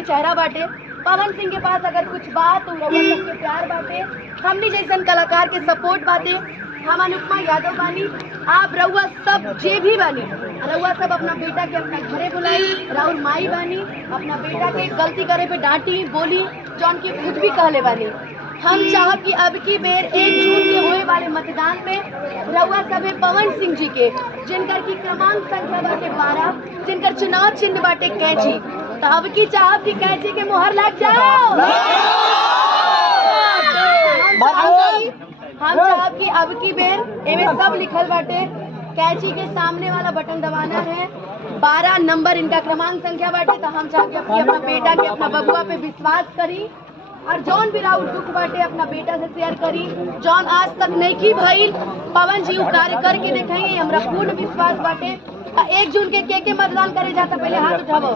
सबके चेहरा बाटे। पवन सिंह के पास अगर कुछ बात तो रउआ सबके प्यार बाटे, हमनी जैसन कलाकार के सपोर्ट बाटे। हम अनुपमा यादव बानी, आप रउआ सब जे भी बानी, रउआ सब अपना बेटा के अपना घरे बुलाई। राउर माई बानी, अपना बेटा के गलती करे पे डांटी बोली, जौन की खुद भी कहले बानी। हम चाहब कि अब की बेर 1 जून के होए वाले मतदान में रउआ सबे पवन सिंह जी के, जिनकर की क्रमांक संख्या बाटे 12, जिनकर चुनाव चिन्ह बाटे कैंची, तो अब की चाहब कि कैंची के मुहर लग जाओ। हम चाहब कि अब की बेर एमे सब लिखल बाटे, कैंची के सामने वाला बटन दबाना है, 12 नंबर इनका क्रमांक संख्या बाटे। तो हम चाहब कि अपना बेटा के, अपना बबुआ पे विश्वास करी और जौन भी राउर दुख बाटे अपना बेटा से शेयर करी, जौन आज तक नहीं की भइल पवन जी कार्य करके दिखाई, हमरा पूर्ण विश्वास बाटे। 1 जून के मतदान करे जाता, पहले हाथ उठाओ।